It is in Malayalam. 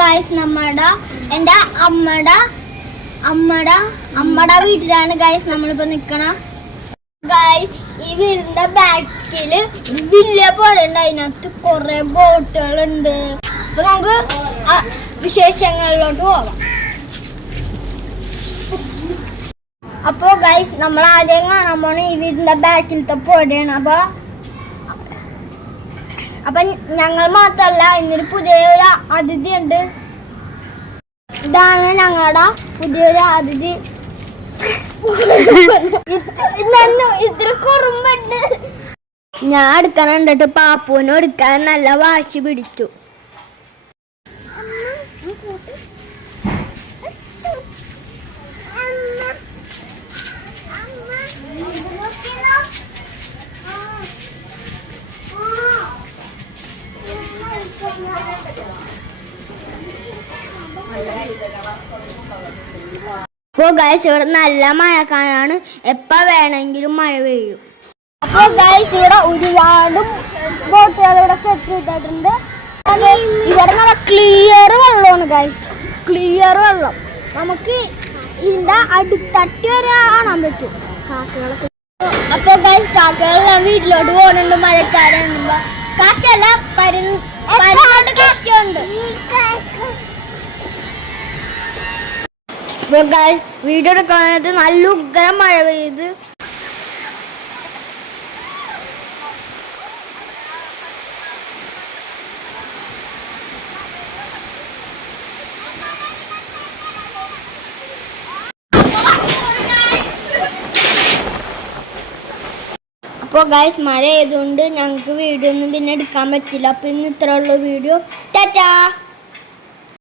ഗൈസ് എൻ്റെ അമ്മയുടെ വീട്ടിലാണ് ഗൈസ് നമ്മളിപ്പോ നിക്കണ. ഗൈസ് ഈ വീടിന്റെ ബാക്കില് വില്ല പോലെ ഉണ്ട്, അതിനകത്ത് കുറെ ബോട്ടുകളുണ്ട്. അപ്പൊ നമുക്ക് വിശേഷങ്ങളിലോട്ട് പോവാം. അപ്പൊ ഗൈസ് നമ്മൾ ആദ്യം കാണാൻ പോണ ഈ വീടിന്റെ ബാക്കിലത്തെ പുഴയാണ്. അപ്പൊ ഞങ്ങൾ മാത്രല്ല, ഇന്നൊരു പുതിയൊരു അതിഥി ഉണ്ട്. ഇതാണ് ഞങ്ങളുടെ പുതിയൊരു അതിഥി. ഇത്ര കുറുമ്പുണ്ട്. ഞാൻ എടുക്കാൻ കണ്ടിട്ട് പാപ്പുവിനും എടുക്കാൻ നല്ല വാശി പിടിച്ചു. അപ്പോൾ ഗൈസ് ഇവിടെ നല്ല മഴക്കാലാണ്, എപ്പ വേണമെങ്കിലും മഴ പെയ്യും. അപ്പോൾ ഗൈസ് ഇവിടെ ഒരുപാട് ബോട്ടുകൾ ഇവിടെ കെട്ടിയിട്ടുണ്ട്. ഇവിടെ നല്ല ക്ലിയർ വെള്ളമാണ് ഗൈസ്, ക്ലിയർ വെള്ളം. നമുക്ക് ഇതിന്റെ അടിത്തട്ടി വരെ കാണാൻ പറ്റും കാക്കകളൊക്കെ. അപ്പോൾ ഗൈസ് കാക്കകളെല്ലാം വീട്ടിലോട്ട് പോകുന്നുണ്ട് മഴക്കാരുണ്ട്. കാക്കല്ല കാറ്റുണ്ട്. വീഡിയോ എടുക്കാനായിട്ട് നല്ല ഉഗ്രം മഴ പെയ്ത്. അപ്പോൾ ഗൈസ് മഴ ആയതുകൊണ്ട് ഞങ്ങൾക്ക് വീഡിയോ ഒന്നും പിന്നെ എടുക്കാൻ പറ്റില്ല. അപ്പോൾ ഇന്ന് ഇത്രയുള്ള വീഡിയോ. ടാറ്റാ.